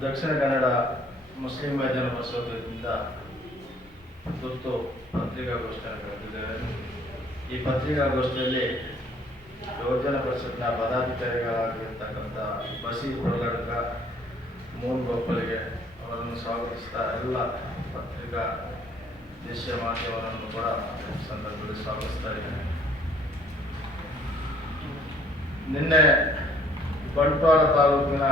Dakshina Kannada Muslim ಯುವಜನ ಪರಿಷತ್ತಿನಿಂದ ತುರ್ತು ಪತ್ರಿಕಾಗೋಷ್ಠಿಯನ್ನು ಕರೆದಿದ್ದೇವೆ ಈ ಪತ್ರಿಕಾಗೋಷ್ಠಿಯಲ್ಲಿ ಯೋಜನ ಪರಿಷತ್ನ ಪದಾಧಿಕಾರಿಗಳಾಗಿರ್ತಕ್ಕಂಥ ಬಸಿ ಕೊರಲಡ್ಕ ಮೂನ್ ಗೋಪಾಲಿಗೆ ಅವರನ್ನು ಸ್ವಾಗತಿಸ್ತಾ ಎಲ್ಲ ಪತ್ರಿಕಾ ದೇಶೀಯ ಮಾಧ್ಯಮವನ್ನು ಕೂಡ ಸಂದರ್ಭದಲ್ಲಿ ಸ್ವಾಗತಿಸ್ತಾ ಇದ್ದೇನೆ ನಿನ್ನೆ ಬಂಟ್ವಾಳ ತಾಲೂಕಿನ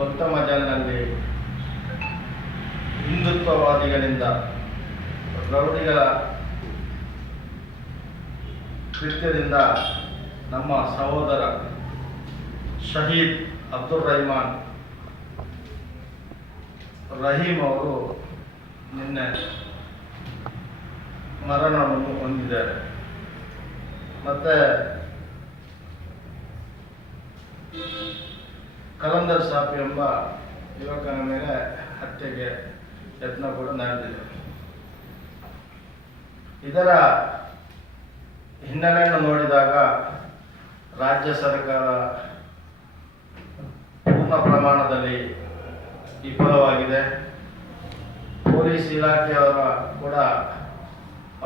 ಕೊತ್ತಮಜಲ್ನಲ್ಲಿ ಹಿಂದುತ್ವವಾದಿಗಳಿಂದ ರೌಡಿಗಳ ಕೃತ್ಯದಿಂದ ನಮ್ಮ ಸಹೋದರ ಶಹೀದ್ ಅಬ್ದುಲ್ ರಹಮಾನ್ ರಹೀಮ್ ಅವರು ನಿನ್ನೆ ಮರಣವನ್ನು ಹೊಂದಿದ್ದಾರೆ. ಮತ್ತೆ ಕಲಂದರ್ ಸಾಫಿ ಎಂಬ ಯುವಕನ ಮೇಲೆ ಹತ್ಯೆಗೆ ಯತ್ನ ಕೂಡ ನಡೆದಿದೆ. ಇದರ ಹಿನ್ನೆಲೆಯನ್ನು ನೋಡಿದಾಗ ರಾಜ್ಯ ಸರ್ಕಾರ ಪೂರ್ಣ ಪ್ರಮಾಣದಲ್ಲಿ ವಿಫಲವಾಗಿದೆ. ಪೊಲೀಸ್ ಇಲಾಖೆಯವರ ಕೂಡ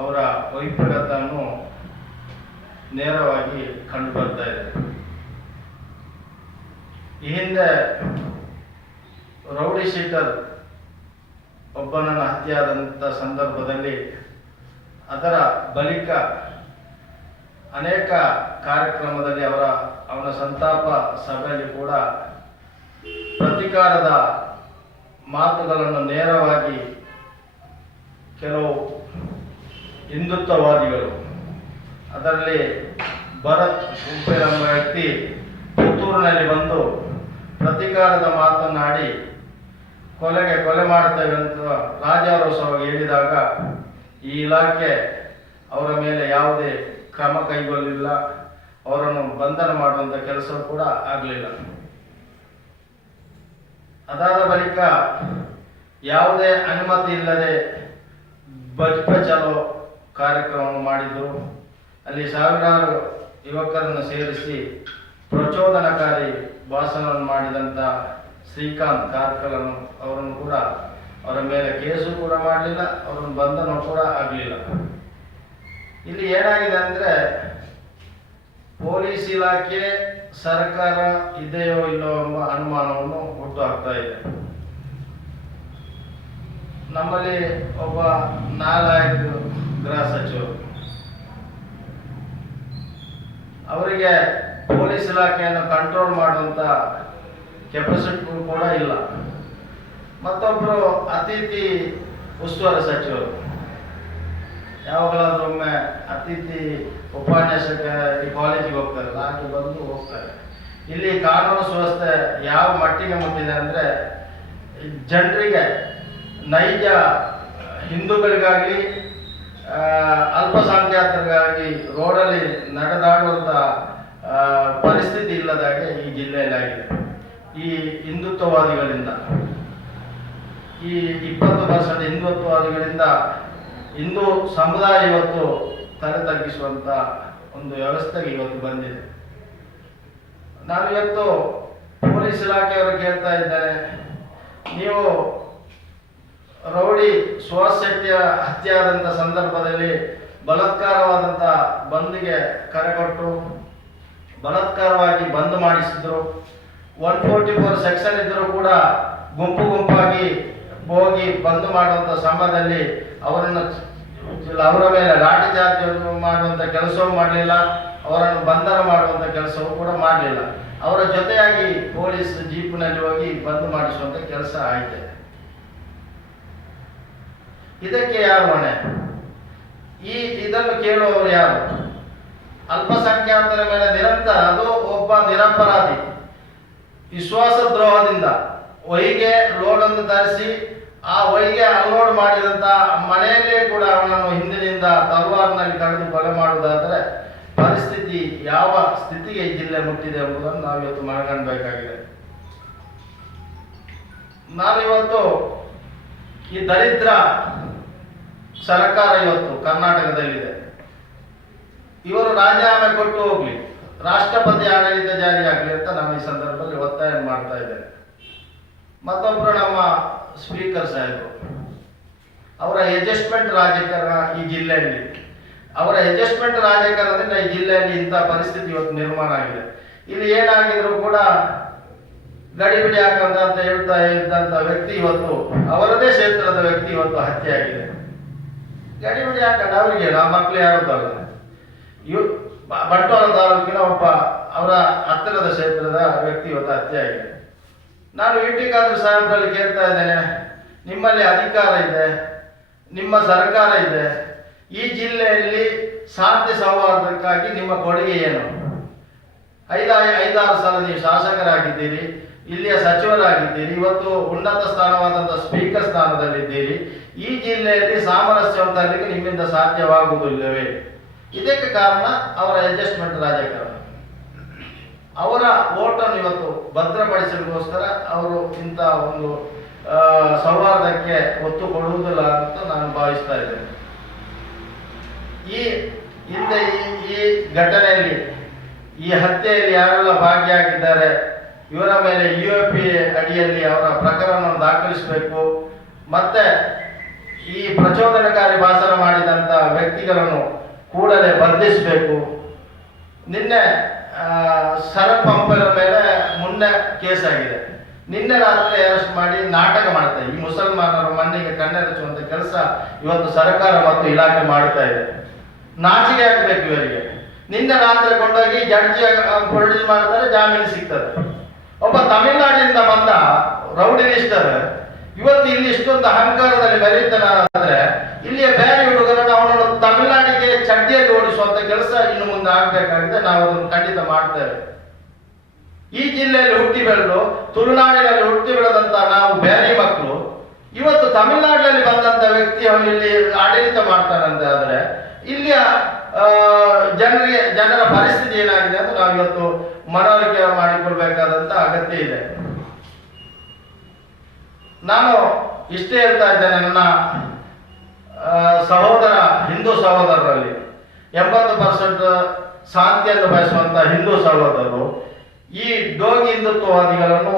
ಅವರ ವೈಫಲ್ಯತನ್ನು ನೇರವಾಗಿ ಕಂಡುಬರ್ತಾ ಇದೆ. ಈ ಹಿಂದೆ ರೌಡಿ ಶೀಟರ್ ಒಬ್ಬನನ್ನು ಹತ್ಯೆಯಾದಂಥ ಸಂದರ್ಭದಲ್ಲಿ ಅದರ ಬಳಿಕ ಅನೇಕ ಕಾರ್ಯಕ್ರಮದಲ್ಲಿ ಅವರ, ಅವನ ಸಂತಾಪ ಸಭೆಯಲ್ಲಿ ಕೂಡ ಪ್ರತಿಕಾರದ ಮಾತುಗಳನ್ನು ನೇರವಾಗಿ ಕೆಲವು ಹಿಂದುತ್ವವಾದಿಗಳು, ಅದರಲ್ಲಿ ಭರತ್ ಗುಂಪೆ ಎಂಬ ವ್ಯಕ್ತಿ ಪುತ್ತೂರಿನಲ್ಲಿ ಬಂದು ಪ್ರತಿಕಾರದ ಮಾತನಾಡಿ ಕೊಲೆಗೆ ಕೊಲೆ ಮಾಡ್ತೇವೆ ಅಂತ ರಾಜಾರೋಷವಾಗಿ ಹೇಳಿದಾಗ ಈ ಇಲಾಖೆ ಅವರ ಮೇಲೆ ಯಾವುದೇ ಕ್ರಮ ಕೈಗೊಳ್ಳಲಿಲ್ಲ ಅವರನ್ನು ಬಂಧನ ಮಾಡುವಂಥ ಕೆಲಸ ಕೂಡ ಆಗಲಿಲ್ಲ. ಅದಾದ ಬಳಿಕ ಯಾವುದೇ ಅನುಮತಿ ಇಲ್ಲದೆ ಬಜ್ಪ ಚಲೋ ಕಾರ್ಯಕ್ರಮವನ್ನು ಮಾಡಿದ್ರು. ಅಲ್ಲಿ ಸಾವಿರಾರು ಯುವಕರನ್ನು ಸೇರಿಸಿ ಪ್ರಚೋದನಕಾರಿ ಭಾಷಣವನ್ನು ಮಾಡಿದಂಥ ಶ್ರೀಕಾಂತ್ ಕಾರ್ಕಲನ್ನು ಅವರನ್ನು ಕೂಡ ಅವರ ಮೇಲೆ ಕೇಸು ಕೂಡ ಮಾಡಲಿಲ್ಲ, ಅವರನ್ನು ಬಂಧನ ಕೂಡ ಆಗಲಿಲ್ಲ. ಇಲ್ಲಿ ಏನಾಗಿದೆ ಅಂದರೆ, ಪೊಲೀಸ್ ಇಲಾಖೆ ಸರ್ಕಾರ ಇದೆಯೋ ಇಲ್ಲೋ ಎಂಬ ಅನುಮಾನವನ್ನು ಹುಟ್ಟು ಹಾಕ್ತಾ ಇದೆ. ನಮ್ಮಲ್ಲಿ ಒಬ್ಬ ನಾಲಾಯಕ್ ಗೃಹ ಸಚಿವರು. ಅವರಿಗೆ ಪೊಲೀಸ್ ಇಲಾಖೆಯನ್ನು ಕಂಟ್ರೋಲ್ ಮಾಡುವಂತ ಕೆಪಾಸಿಟಿ ಕೂಡ ಇಲ್ಲ. ಮತ್ತೊಬ್ಬರು ಅತಿಥಿ ಉಸ್ತುವಾರಿ ಸಚಿವರು. ಯಾವಾಗಲಾದ್ರೂ ಒಮ್ಮೆ ಅತಿಥಿ ಉಪನ್ಯಾಸಕ ಈ ಕಾಲೇಜಿಗೆ ಹೋಗ್ತಾರೆ ಹಾಗೆ ಬಂದು ಹೋಗ್ತಾರೆ. ಇಲ್ಲಿ ಕಾನೂನು ಸುವ್ಯವಸ್ಥೆ ಯಾವ ಮಟ್ಟಿಗೆ ಮುಟ್ಟಿದೆ ಅಂದರೆ, ಜನರಿಗೆ ನೈಜ ಹಿಂದೂಗಳಿಗಾಗಲಿ ಅಲ್ಪಸಂಖ್ಯಾತರಿಗಾಗಿ ರೋಡಲ್ಲಿ ನಡೆದಾಡುವಂಥ ಪರಿಸ್ಥಿತಿ ಇಲ್ಲದಾಗೆ ಈ ಜಿಲ್ಲೆಯಲ್ಲಾಗಿದೆ. ಈ ಹಿಂದುತ್ವವಾದಿಗಳಿಂದ, ಈ ಇಪ್ಪತ್ತು ಪರ್ಸೆಂಟ್ ಹಿಂದುತ್ವವಾದಿಗಳಿಂದ ಹಿಂದೂ ಸಮುದಾಯ ಇವತ್ತು ತಲೆ ತಗ್ಗಿಸುವಂಥ ಒಂದು ವ್ಯವಸ್ಥೆಗೆ ಇವತ್ತು ಬಂದಿದೆ. ನಾನು ಇವತ್ತು ಪೊಲೀಸ್ ಇಲಾಖೆಯವರು ಕೇಳ್ತಾ ಇದ್ದಾರೆ, ನೀವು ರೌಡಿ ಸ್ವಶಕ್ತಿಯ ಹತ್ಯೆ ಆದಂಥ ಸಂದರ್ಭದಲ್ಲಿ ಬಲಾತ್ಕಾರವಾದಂಥ ಬಂದ್ಗೆ ಕರೆಕೊಟ್ಟು ಬಲಾತ್ಕಾರವಾಗಿ ಬಂದ್ ಮಾಡಿಸಿದ್ರು. ಒನ್ ಫೋರ್ಟಿ ಫೋರ್ ಸೆಕ್ಷನ್ ಇದ್ದರೂ ಕೂಡ ಗುಂಪು ಗುಂಪಾಗಿ ಹೋಗಿ ಬಂದ್ ಮಾಡುವಂಥ ಸಮಯದಲ್ಲಿ ಅವರನ್ನು ಅವರ ಮೇಲೆ ಲಾಠಿ ಜಾತಿ ಮಾಡುವಂಥ ಕೆಲಸವೂ ಮಾಡಲಿಲ್ಲ. ಅವರನ್ನು ಬಂಧನ ಮಾಡುವಂಥ ಕೆಲಸವೂ ಕೂಡ ಮಾಡಲಿಲ್ಲ. ಅವರ ಜೊತೆಯಾಗಿ ಪೊಲೀಸ್ ಜೀಪ್ನಲ್ಲಿ ಹೋಗಿ ಬಂದ್ ಮಾಡಿಸುವಂಥ ಕೆಲಸ ಆಯ್ತು ಇದಕ್ಕೆ ಯಾರು ಹೊಣೆ? ಈ ಇದನ್ನು ಕೇಳುವವರು ಯಾರು? ಅಲ್ಪಸಂಖ್ಯಾತರ ಮೇಲೆ ನಿರಂತರ, ಅದು ಒಬ್ಬ ನಿರಪರಾಧಿ. ವಿಶ್ವಾಸ ದ್ರೋಹದಿಂದ ಲೋಡ್ ಲೋಡನ್ನು ಧರಿಸಿ, ಆ ಒಯ್ಗೆ ಅನ್ಲೋಡ್ ಮಾಡಿದಂತ ಮನೆಯಲ್ಲೇ ಕೂಡ ಅವನನ್ನು ಹಿಂದಿನಿಂದ ತಲವಾರಿನಲ್ಲಿ ಕಳೆದು ಕೊಲೆ ಮಾಡುವುದಾದರೆ ಪರಿಸ್ಥಿತಿ ಯಾವ ಸ್ಥಿತಿಗೆ ಜಿಲ್ಲೆ ಮುಟ್ಟಿದೆ ಎಂಬುದನ್ನು ನಾವು ಇವತ್ತು ನಾನಿವತ್ತು ಈ ದರಿದ್ರ ಸರ್ಕಾರ ಇವತ್ತು ಕರ್ನಾಟಕದಲ್ಲಿದೆ. ಇವರು ರಾಜೀನಾಮೆ ಕೊಟ್ಟು ಹೋಗ್ಲಿ. ರಾಷ್ಟ್ರಪತಿ ಆಡಳಿತ ಜಾರಿಯಾಗಲಿ ಅಂತ ನಮ್ಮ ಈ ಸಂದರ್ಭದಲ್ಲಿ ಒತ್ತಾಯ ಮಾಡ್ತಾ ಇದ್ದೇನೆ. ಮತ್ತೊಬ್ಬರು ನಮ್ಮ ಸ್ಪೀಕರ್ ಸಾಹೇಬರು. ಅವರ ಅಡ್ಜಸ್ಟ್ಮೆಂಟ್ ರಾಜಕಾರಣ ಈ ಜಿಲ್ಲೆಯಲ್ಲಿ. ಅವರ ಅಡ್ಜಸ್ಟ್ಮೆಂಟ್ ರಾಜಕಾರಣದಿಂದ ಈ ಜಿಲ್ಲೆಯಲ್ಲಿ ಇಂಥ ಪರಿಸ್ಥಿತಿ ಇವತ್ತು ನಿರ್ಮಾಣ ಆಗಿದೆ. ಇಲ್ಲಿ ಏನಾಗಿದ್ರು ಕೂಡ ಗಡಿಬಿಡಿ ಹಾಕಂತ ಅಂತ ಹೇಳ್ತಾ ಇದ್ದಂತ ವ್ಯಕ್ತಿ ಇವತ್ತು, ಅವರದೇ ಕ್ಷೇತ್ರದ ವ್ಯಕ್ತಿ ಇವತ್ತು ಹತ್ಯೆ ಆಗಿದೆ ಗಡಿಬಿಡಿ ಹಾಕಂಡ ಅವರಿಗೆ ನಾ ಮಕ್ಕಳು ಯಾರದಲ್ಲ ಇವ್ ಬಂಟ್ವಾಳ ತಾಲೂಕಿನ ಒಬ್ಬ ಅವರ ಹತ್ತಿರದ ಕ್ಷೇತ್ರದ ವ್ಯಕ್ತಿ ಇವತ್ತು ಹತ್ಯೆ ಆಗಿದೆ. ನಾನು ಇಟ್ಟಿಗಾದ್ರೂ ಸಾಹೇಬ್ರಲ್ಲಿ ಕೇಳ್ತಾ ಇದ್ದೇನೆ, ನಿಮ್ಮಲ್ಲಿ ಅಧಿಕಾರ ಇದೆ, ನಿಮ್ಮ ಸರ್ಕಾರ ಇದೆ, ಈ ಜಿಲ್ಲೆಯಲ್ಲಿ ಶಾಂತಿ ಸೌಹಾರ್ದಕ್ಕಾಗಿ ನಿಮ್ಮ ಕೊಡುಗೆ ಏನು? ಐದ, ಐದಾರು ಸಲ ನೀವು ಶಾಸಕರಾಗಿದ್ದೀರಿ, ಇಲ್ಲಿಯ ಸಚಿವರಾಗಿದ್ದೀರಿ, ಇವತ್ತು ಉನ್ನತ ಸ್ಥಾನವಾದಂಥ ಸ್ಪೀಕರ್ ಸ್ಥಾನದಲ್ಲಿದ್ದೀರಿ, ಈ ಜಿಲ್ಲೆಯಲ್ಲಿ ಸಾಮರಸ್ಯವನ್ನು ತರಲಿಕ್ಕೆ ನಿಮ್ಮಿಂದ ಸಾಧ್ಯವಾಗುವುದಿಲ್ಲವೇ? ಇದಕ್ಕೆ ಕಾರಣ ಅವರ ಅಡ್ಜಸ್ಟ್ಮೆಂಟ್ ರಾಜಕಾರಣ. ಅವರ ಓಟನ್ನು ಇವತ್ತು ಭದ್ರಪಡಿಸಲಿಕ್ಕೋಸ್ಕರ ಅವರು ಇಂಥ ಒಂದು ಸೌಹಾರ್ದಕ್ಕೆ ಒತ್ತು ಕೊಡುವುದಿಲ್ಲ ಅಂತ ನಾನು ಭಾವಿಸ್ತಾ ಇದ್ದೇನೆ. ಈ ಹಿಂದೆ ಈ ಘಟನೆಯಲ್ಲಿ, ಈ ಹತ್ಯೆಯಲ್ಲಿ ಯಾರೆಲ್ಲ ಭಾಗಿಯಾಗಿದ್ದಾರೆ, ಇವರ ಮೇಲೆ ಯು ಎ ಪಿ ಅಡಿಯಲ್ಲಿ ಅವರ ಪ್ರಕರಣವನ್ನು ದಾಖಲಿಸಬೇಕು. ಮತ್ತೆ ಈ ಪ್ರಚೋದನಕಾರಿ ಭಾಷಣ ಮಾಡಿದಂಥ ವ್ಯಕ್ತಿಗಳನ್ನು ಕೂಡಲೇ ಬಂಧಿಸಬೇಕು. ನಿನ್ನೆ ಸರ ಪಂಪರ ಮೇಲೆ ಮುನ್ನೆ ಕೇಸ್ ಆಗಿದೆ. ನಿನ್ನೆ ರಾತ್ರಿ ಅರೆಸ್ಟ್ ಮಾಡಿ ನಾಟಕ ಮಾಡ್ತಾ. ಈ ಮುಸಲ್ಮಾನರ ಮಣ್ಣಿಗೆ ಕಣ್ಣೆರಚುವಂತ ಕೆಲಸ ಇವತ್ತು ಸರ್ಕಾರ ಮತ್ತು ಇಲಾಖೆ ಮಾಡ್ತಾ ಇದೆ. ನಾಚಿಕೆ ಆಗಬೇಕು ಇವರಿಗೆ. ನಿನ್ನೆ ರಾತ್ರಿ ಕೊಂಡೋಗಿ ಜಡ್ಜಿ ಪ್ರೊಡ್ಯೂಸ್ ಮಾಡ್ತಾರೆ, ಜಾಮೀನು ಸಿಗ್ತದೆ. ಒಬ್ಬ ತಮಿಳ್ನಾಡಿನಿಂದ ಬಂದ ರೌಡಿ ಲಿಸ್ಟರ್ ಇವತ್ತು ಇಲ್ಲಿ ಇಷ್ಟೊಂದು ಅಹಂಕಾರದಲ್ಲಿ ಮೆರೀತಾನಾದ್ರೆ ಇಲ್ಲಿಯ ಬೇರೆ ಕೆಲಸ ಇನ್ನು ಮುಂದೆ ಆಗ್ಬೇಕಾಗಿದೆ ನಾವು ಅದನ್ನು ಖಂಡಿತ ಮಾಡ್ತೇವೆ. ಈ ಜಿಲ್ಲೆಯಲ್ಲಿ ಹುಟ್ಟಿ ಬೆಳೆದು, ತುಳುನಾಡಿನಲ್ಲಿ ಹುಟ್ಟಿ ಬೆಳೆದಂತ ನಾವು ಬೇರೆ ಮಕ್ಕಳು, ಇವತ್ತು ತಮಿಳುನಾಡಿನಲ್ಲಿ ಬಂದಂತ ವ್ಯಕ್ತಿ ಇಲ್ಲಿ ಆಡಳಿತ ಮಾಡ್ತಾನಂತೆ, ಆದ್ರೆ ಇಲ್ಲಿಯ ಜನರಿಗೆ, ಜನರ ಪರಿಸ್ಥಿತಿ ಏನಾಗಿದೆ ಅಂತ ನಾವು ಇವತ್ತು ಮನವರಿಕೆ ಮಾಡಿಕೊಳ್ಬೇಕಾದಂತ ಅಗತ್ಯ ಇದೆ. ನಾನು ಇಷ್ಟೇ ಹೇಳ್ತಾ ಇದ್ದೇನೆ ನನ್ನ ಸಹೋದರ, ಹಿಂದೂ ಸಹೋದರರಲ್ಲಿ. ಎಂಬತ್ತು ಪರ್ಸೆಂಟ್ ಶಾಂತಿಯನ್ನು ಬಯಸುವಂತಹ ಹಿಂದೂ ಸಹೋದರರು ಈ ಡೋಗಿ ಹಿಂದುತ್ವವಾದಿಗಳನ್ನು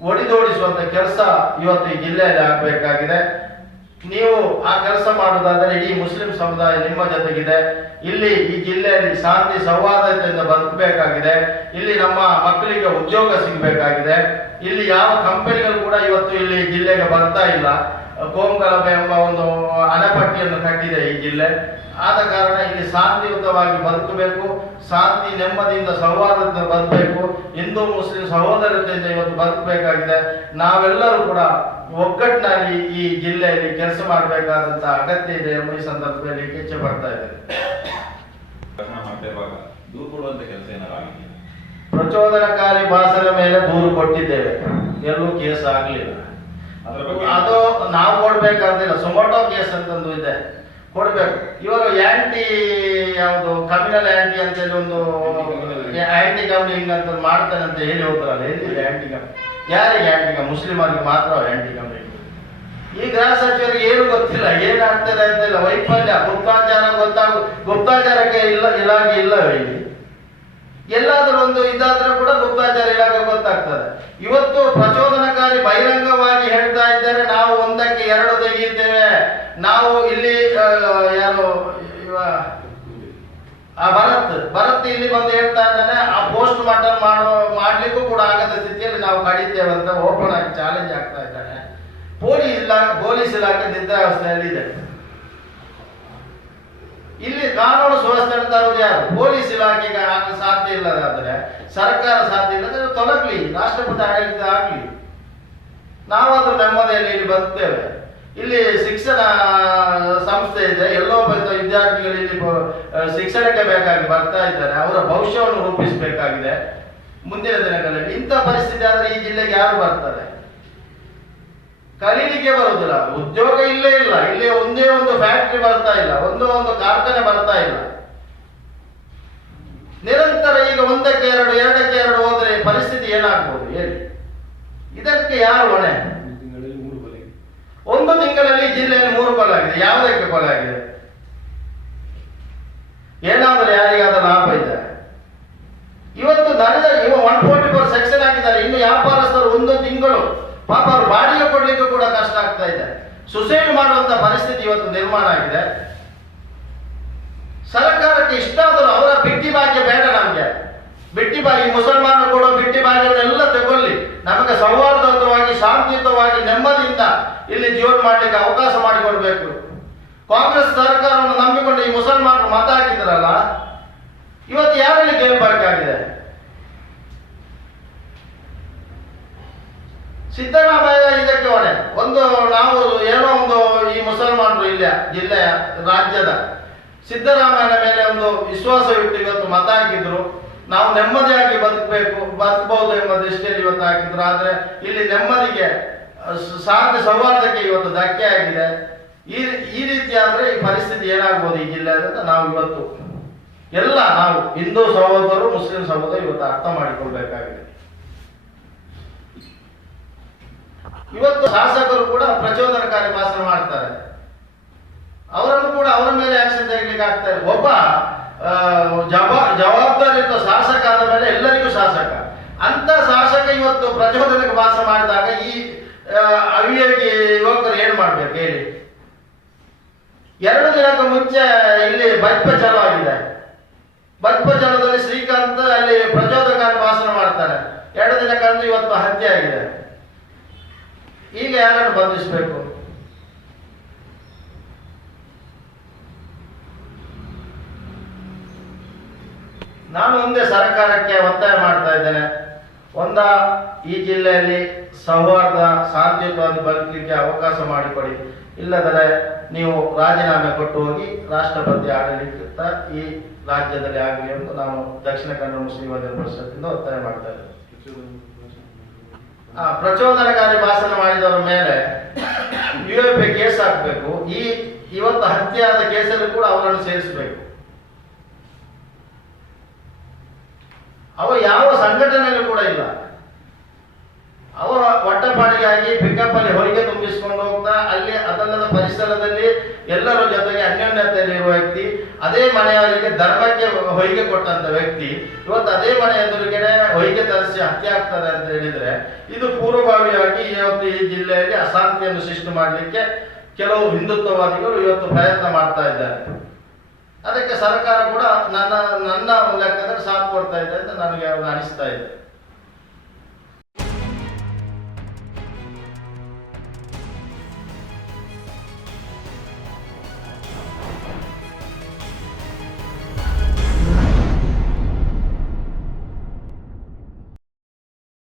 ಒಡಿದೋಡಿಸುವಂತ ಕೆಲಸ ಇವತ್ತು ಈ ಜಿಲ್ಲೆಯಲ್ಲಿ ಆಗಬೇಕಾಗಿದೆ. ನೀವು ಆ ಕೆಲಸ ಮಾಡುವುದಾದರೆ ಇಡೀ ಮುಸ್ಲಿಂ ಸಮುದಾಯ ನಿಮ್ಮ ಜೊತೆಗಿದೆ. ಇಲ್ಲಿ ಈ ಜಿಲ್ಲೆಯಲ್ಲಿ ಶಾಂತಿ, ಸೌಹಾರ್ದತೆಯಿಂದ ಬದುಕಬೇಕಾಗಿದೆ. ಇಲ್ಲಿ ನಮ್ಮ ಮಕ್ಕಳಿಗೆ ಉದ್ಯೋಗ ಸಿಗಬೇಕಾಗಿದೆ. ಇಲ್ಲಿ ಯಾವ ಕಂಪನಿಗಳು ಕೂಡ ಇವತ್ತು ಇಲ್ಲಿ ಜಿಲ್ಲೆಗೆ ಬರ್ತಾ ಇಲ್ಲ. ಕೋಮಕಲಭೆ ಎಂಬ ಒಂದು ಅಣೆಪಟ್ಟಿಯನ್ನು ಕಟ್ಟಿದೆ ಈ ಜಿಲ್ಲೆ. ಆದ ಕಾರಣ ಇಲ್ಲಿ ಶಾಂತಿಯುತವಾಗಿ ಬದುಕಬೇಕು ಶಾಂತಿ ನೆಮ್ಮದಿಯಿಂದ ಸೌಹಾರ್ದದಿಂದ ಬದುಕಬೇಕು. ಹಿಂದೂ ಮುಸ್ಲಿಂ ಸಹೋದರತೆಯಿಂದ ಇವತ್ತು ಬದುಕಬೇಕಾಗಿದೆ. ನಾವೆಲ್ಲರೂ ಕೂಡ ಒಗ್ಗಟ್ಟಿನಲ್ಲಿ ಈ ಜಿಲ್ಲೆಯಲ್ಲಿ ಕೆಲಸ ಮಾಡಬೇಕಾದಂತಹ ಅಗತ್ಯ ಇದೆ ಎಂಬ ಈ ಸಂದರ್ಭದಲ್ಲಿ ಇಚ್ಛೆ ಪಡ್ತಾ ಇದೆ ಪ್ರಚೋದನಕಾರಿ ಭಾಷೆ ಮೇಲೆ ದೂರು ಕೊಟ್ಟಿದ್ದೇವೆ. ಎಲ್ಲೂ ಕೇಸ್ ಆಗಲಿಲ್ಲ. ಅದು ನಾವು ಕೊಡ್ಬೇಕಂತಿಲ್ಲ ಸುಮೋಟೋ ಕೇಸ್ ಅಂತಂದು ಇದೆ. ಕೊಡ್ಬೇಕು. ಇವರು ಆಂಟಿ ಯಾವುದು? ಕಮ್ಯುನಲ್ ಆಂಟಿ ಅಂತ ಹೇಳಿ ಒಂದು ಆಂಟಿ ಕಮ್ಯುನಿಂಗ್ ಅಂತ ಮಾಡ್ತಾನೆ ಅಂತ ಹೇಳಿ ಹೋಗ್ತಾರಲ್ಲ ಎಲ್ಲಿದೆ ಆಂಟಿ ಕಮ್ ಯಾರಿಗೆ ಆಂಟಿ ಕಮ್ ಮುಸ್ಲಿಮರಿಗೆ ಮಾತ್ರ ಆಂಟಿ ಕಮ್ಯುನಿಂಗ್ ಈ ಗೃಹ ಸಚಿವರಿಗೆ ಏನು ಗೊತ್ತಿಲ್ಲ. ಏನಾಗ್ತದೆ ಅಂತಿಲ್ಲ ವೈಫಲ್ಯ. ಗುಪ್ತಾಚಾರ ಗೊತ್ತಾಗ ಗುಪ್ತಾಚಾರಕ್ಕೆ ಇಲ್ಲ ಇಲಾಖೆ ಇಲ್ಲ ಇಲ್ಲಿ? ಎಲ್ಲಾದ್ರೂ ಒಂದು ಇದಾದ್ರೆ ಕೂಡ ಗುಪ್ತಾಚಾರ ಇಲಾಖೆ ಗೊತ್ತಾಗ್ತದೆ. ಇವತ್ತು ಪ್ರಚೋದನಕಾರಿ ಬಹಿರಂಗವಾಗಿ ಹೇಳ್ತಾ ಇದ್ದಾರೆ, ನಾವು ಒಂದಕ್ಕೆ ಎರಡು ತೆಗೆಯುತ್ತೇವೆ. ನಾವು ಇಲ್ಲಿ ಯಾರು ಆ, ಭರತ್ ಭರತ್ ಇಲ್ಲಿ ಬಂದು ಹೇಳ್ತಾ ಇದ್ದಾನೆ, ಆ ಪೋಸ್ಟ್ ಮಾರ್ಟಮ್ ಮಾಡೋ, ಮಾಡ್ಲಿಕ್ಕೂ ಕೂಡ ಆಗದ ಸ್ಥಿತಿಯಲ್ಲಿ ನಾವು ಕಡಿತೇವೆ ಅಂತ ಓಪನ್ ಆಗಿ ಚಾಲೆಂಜ್ ಆಗ್ತಾ ಇದ್ದಾನೆ. ಪೊಲೀಸ್ ಇಲಾಖೆ ಪೊಲೀಸ್ ಇಲಾಖೆ ನಿದ್ರಾವಸ್ಥೆಯಲ್ಲಿ ಇದೆ ಇಲ್ಲಿ ಕಾನೂನು ಸುವ್ಯವಸ್ಥೆ ತರುವುದು ಯಾರು? ಪೊಲೀಸ್ ಇಲಾಖೆಗೆ ಸಾಧ್ಯ ಇಲ್ಲದಾದ್ರೆ ಸರ್ಕಾರ ಸಾಧ್ಯ ಇಲ್ಲದ್ರೆ ತೊಲಗ್ಲಿ, ರಾಷ್ಟ್ರಪತಿ ಆಡಳಿತ ಆಗ್ಲಿ. ನಾವಾದ್ರೂ ನೆಮ್ಮದಿಯಲ್ಲಿ ಇಲ್ಲಿ ಬರ್ತೇವೆ. ಇಲ್ಲಿ ಶಿಕ್ಷಣ ಸಂಸ್ಥೆ ಇದೆ, ಎಲ್ಲೋ ಬಂದ ವಿದ್ಯಾರ್ಥಿಗಳು ಇಲ್ಲಿ ಶಿಕ್ಷಣಕ್ಕೆ ಬೇಕಾಗಿ ಬರ್ತಾ ಇದ್ದಾರೆ. ಅವರ ಭವಿಷ್ಯವನ್ನು ರೂಪಿಸಬೇಕಾಗಿದೆ. ಮುಂದಿನ ದಿನಗಳಲ್ಲಿ ಇಂಥ ಪರಿಸ್ಥಿತಿ ಆದ್ರೆ ಈ ಜಿಲ್ಲೆಗೆ ಯಾರು ಬರ್ತಾರೆ ಕಲೀಲಿಕ್ಕೆ ಬರುವುದಿಲ್ಲ. ಉದ್ಯೋಗ ಇಲ್ಲೇ ಇಲ್ಲ. ಇಲ್ಲಿ ಒಂದೇ ಒಂದು ಫ್ಯಾಕ್ಟರಿ ಬರ್ತಾ ಇಲ್ಲ. ಒಂದೇ ಒಂದು ಕಾರ್ಖಾನೆ ಬರ್ತಾ ಇಲ್ಲ. ನಿರಂತರ ಈಗ ಒಂದಕ್ಕೆ ಎರಡು, ಎರಡಕ್ಕೆ ಎರಡು ಹೋದ್ರೆ ಪರಿಸ್ಥಿತಿ ಏನಾಗ್ಬೋದು? ಹೇಳಿ. ಇದಕ್ಕೆ ಯಾರು ಹೊಣೆ? ಒಂದು ತಿಂಗಳಲ್ಲಿ ಜಿಲ್ಲೆಯಲ್ಲಿ ಮೂರು ಕೊಲೆ ಆಗಿದೆ. ಯಾವುದಕ್ಕೆ ಕೊಲೆ ಆಗಿದೆ? ಏನಾದರೂ ಯಾರಿಗಾದ ಲಾಭ ಇದೆ? ಇವತ್ತು ನಡೆದ, ಇವ ಒನ್ ಫೋರ್ಟಿ ಫೋರ್ ಸೆಕ್ಷನ್ ಹಾಕಿದ್ದಾರೆ. ಇನ್ನು ವ್ಯಾಪಾರಸ್ಥರು ಒಂದು ತಿಂಗಳು ಪಾಪ ಅವ್ರು ಬಾಡಿಗೆ ಕೊಡ್ಲಿಕ್ಕೂ ಕೂಡ ಕಷ್ಟ ಆಗ್ತಾ ಇದೆ. ಸುಸೈಡ್ ಮಾಡುವಂತ ಪರಿಸ್ಥಿತಿ ಇವತ್ತು ನಿರ್ಮಾಣ ಆಗಿದೆ. ಸರ್ಕಾರಕ್ಕೆ ಇಷ್ಟ ಆದರೂ ಅವರ ಬಿಟ್ಟಿ ಭಾಗ್ಯ ಬೇಡ ನಮಗೆ. ಬಿಟ್ಟಿ ಭಾಗ್ಯ ಮುಸಲ್ಮಾನರು ಕೊಡೋ ಬಿಟ್ಟಿ ಭಾಗ್ಯಗಳನ್ನೆಲ್ಲ ತಗೊಳ್ಳಿ. ನಮಗೆ ಸೌಹಾರ್ದಯುತವಾಗಿ, ಶಾಂತಿಯುತವಾಗಿ, ನೆಮ್ಮದಿಯಿಂದ ಇಲ್ಲಿ ಜೀವನ ಮಾಡಲಿಕ್ಕೆ ಅವಕಾಶ ಮಾಡಿಕೊಡ್ಬೇಕು. ಕಾಂಗ್ರೆಸ್ ಸರ್ಕಾರವನ್ನು ನಂಬಿಕೊಂಡು ಈ ಮುಸಲ್ಮಾನರು ಮತ ಹಾಕಿದ್ರಲ್ಲ, ಇವತ್ತು ಯಾರಲ್ಲಿ ಗೆಲ್ಲಬೇಕಾಗಿದೆ ಸಿದ್ದರಾಮಯ್ಯ ಇದಕ್ಕೆ ಹೊಣೆ. ಒಂದು ನಾವು ಏನೋ ಒಂದು ಈ ಮುಸಲ್ಮಾನರು ಇಲ್ಲ ಜಿಲ್ಲೆಯ ರಾಜ್ಯದ. ಸಿದ್ದರಾಮಯ್ಯನ ಮೇಲೆ ಒಂದು ವಿಶ್ವಾಸ ಇಟ್ಟು ಇವತ್ತು ಮತ ಹಾಕಿದ್ರು. ನಾವು ನೆಮ್ಮದಿಯಾಗಿ ಬದುಕಬೇಕು ಬದುಕಬಹುದು ಎಂಬ ದೃಷ್ಟಿಯಲ್ಲಿ ಇವತ್ತು ಹಾಕಿದ್ರು. ಆದ್ರೆ ಇಲ್ಲಿ ನೆಮ್ಮದಿಗೆ ಶಾಂತಿ ಸೌಹಾರ್ದಕ್ಕೆ ಇವತ್ತು ಧಕ್ಕೆ ಆಗಿದೆ. ಈ ಈ ರೀತಿ ಆದ್ರೆ ಈ ಪರಿಸ್ಥಿತಿ ಏನಾಗ್ಬೋದು ಈ ಜಿಲ್ಲೆ ಅಂತ ನಾವು ಇವತ್ತು, ಎಲ್ಲ ನಾವು ಹಿಂದೂ ಸಹೋದರರು, ಮುಸ್ಲಿಂ ಸಹೋದರರು ಇವತ್ತು ಅರ್ಥ ಮಾಡಿಕೊಳ್ಬೇಕಾಗಿದೆ. ಇವತ್ತು ಶಾಸಕರು ಕೂಡ ಪ್ರಚೋದನಕಾರಿ ಭಾಷಣ ಮಾಡ್ತಾರೆ. ಅವರನ್ನು ಕೂಡ ಅವರ ಮೇಲೆ ಆಕ್ಷನ್ ತೆಗಿಲಿಕ್ಕೆ ಆಗ್ತಾ ಇಲ್ಲ. ಒಬ್ಬ ಜವಾ, ಜವಾಬ್ದಾರಿಯುತ ಶಾಸಕ ಆದ ಮೇಲೆ ಎಲ್ಲರಿಗೂ ಶಾಸಕ. ಅಂತ ಶಾಸಕ ಇವತ್ತು ಪ್ರಚೋದನಕ್ಕೆ ಭಾಷಣ ಮಾಡಿದಾಗ ಈ ಅವಿಯೋಗಿ ಯುವಕರು ಏನ್ ಮಾಡ್ಬೇಕು ಹೇಳಿ? ಎರಡು ದಿನಕ್ಕೆ ಮುಂಚೆ ಇಲ್ಲಿ ಬದ್ಪ ಚಲೋ ಆಗಿದೆ ಬದ್ಪಚನದಲ್ಲಿ ಶ್ರೀಕಾಂತ್ ಅಲ್ಲಿ ಪ್ರಚೋದಕಾರಿ ಭಾಷಣ ಮಾಡ್ತಾರೆ ಎರಡು ದಿನ ಕಂಡು ಇವತ್ತು ಹತ್ಯೆ ಆಗಿದೆ. ಈಗ ಯಾರನ್ನು ಬಂಧಿಸಬೇಕು? ನಾನು ಒಂದೇ ಸರ್ಕಾರಕ್ಕೆ ಒತ್ತಾಯ ಮಾಡ್ತಾ ಇದ್ದೇನೆ. ಒಂದ, ಈ ಜಿಲ್ಲೆಯಲ್ಲಿ ಸೌಹಾರ್ದ, ಶಾಂತಿಯುತವಾಗಿ ಬದುಕಲಿಕ್ಕೆ ಅವಕಾಶ ಮಾಡಿಕೊಡಿ. ಇಲ್ಲದರೆ ನೀವು ರಾಜೀನಾಮೆ ಕೊಟ್ಟು ಹೋಗಿ ರಾಷ್ಟ್ರಪತಿ ಆಡಳಿತ ಈ ರಾಜ್ಯದಲ್ಲಿ ಆಗಲಿ ಎಂದು ನಾವು ದಕ್ಷಿಣ ಕನ್ನಡ ಮುಸ್ಲಿಂ ಪರಿಷತ್ತಿಂದ ಒತ್ತಾಯ ಮಾಡ್ತಾ ಇದ್ದೇವೆ. ಪ್ರಚೋದನಕಾರಿ ಭಾಷಣ ಮಾಡಿದವರ ಮೇಲೆ ಯು ಎ ಪಿ ಕೇಸ್ ಹಾಕಬೇಕು. ಈ ಇವತ್ತು ಹತ್ಯೆಯಾದ ಕೇಸಲ್ಲಿ ಕೂಡ ಅವರನ್ನು ಸೇರಿಸಬೇಕು. ಅವ ಯಾವ ಸಂಘಟನೆಯಲ್ಲೂ ಕೂಡ ಇಲ್ಲ. ಅವರ ಹೊಟ್ಟೆಪಾಡಿಗಾಗಿ ಪಿಕಪ್ ಅಲ್ಲಿ ಹೊಲಿಗೆ ತುಂಬಿಸಿಕೊಂಡು ಹೋಗ್ತಾ, ಅಲ್ಲಿ ಅದಲ್ಲದ ಪರಿಸರದಲ್ಲಿ ಎಲ್ಲರ ಜೊತೆಗೆ ಅನ್ಯೋನ್ಯತೆಯಲ್ಲಿರುವ ವ್ಯಕ್ತಿ, ಅದೇ ಮನೆಯವರಿಗೆ ಧರ್ಮಕ್ಕೆ ಹೊಯ್ಗೆ ಕೊಟ್ಟಂತ ವ್ಯಕ್ತಿ, ಇವತ್ತು ಅದೇ ಮನೆ ಎದುರುಗಡೆ ಹೊಯ್ಗೆ ತರಿಸಿ ಹತ್ಯೆ ಆಗ್ತದೆ ಅಂತ ಹೇಳಿದ್ರೆ, ಇದು ಪೂರ್ವಭಾವಿಯಾಗಿ ಇವತ್ತು ಈ ಜಿಲ್ಲೆಯಲ್ಲಿ ಅಶಾಂತಿಯನ್ನು ಸೃಷ್ಟಿ ಮಾಡಲಿಕ್ಕೆ ಕೆಲವು ಹಿಂದುತ್ವವಾದಿಗಳು ಇವತ್ತು ಪ್ರಯತ್ನ ಮಾಡ್ತಾ ಇದ್ದಾರೆ. ಅದಕ್ಕೆ ಸರ್ಕಾರ ಕೂಡ ನನ್ನ ನನ್ನ ಲೆಕ್ಕದಲ್ಲಿ ಸಾಥ್ ಕೊಡ್ತಾ ಇದೆ ಅಂತ ನನಗೆ ಅನಿಸ್ತಾ ಇದೆ.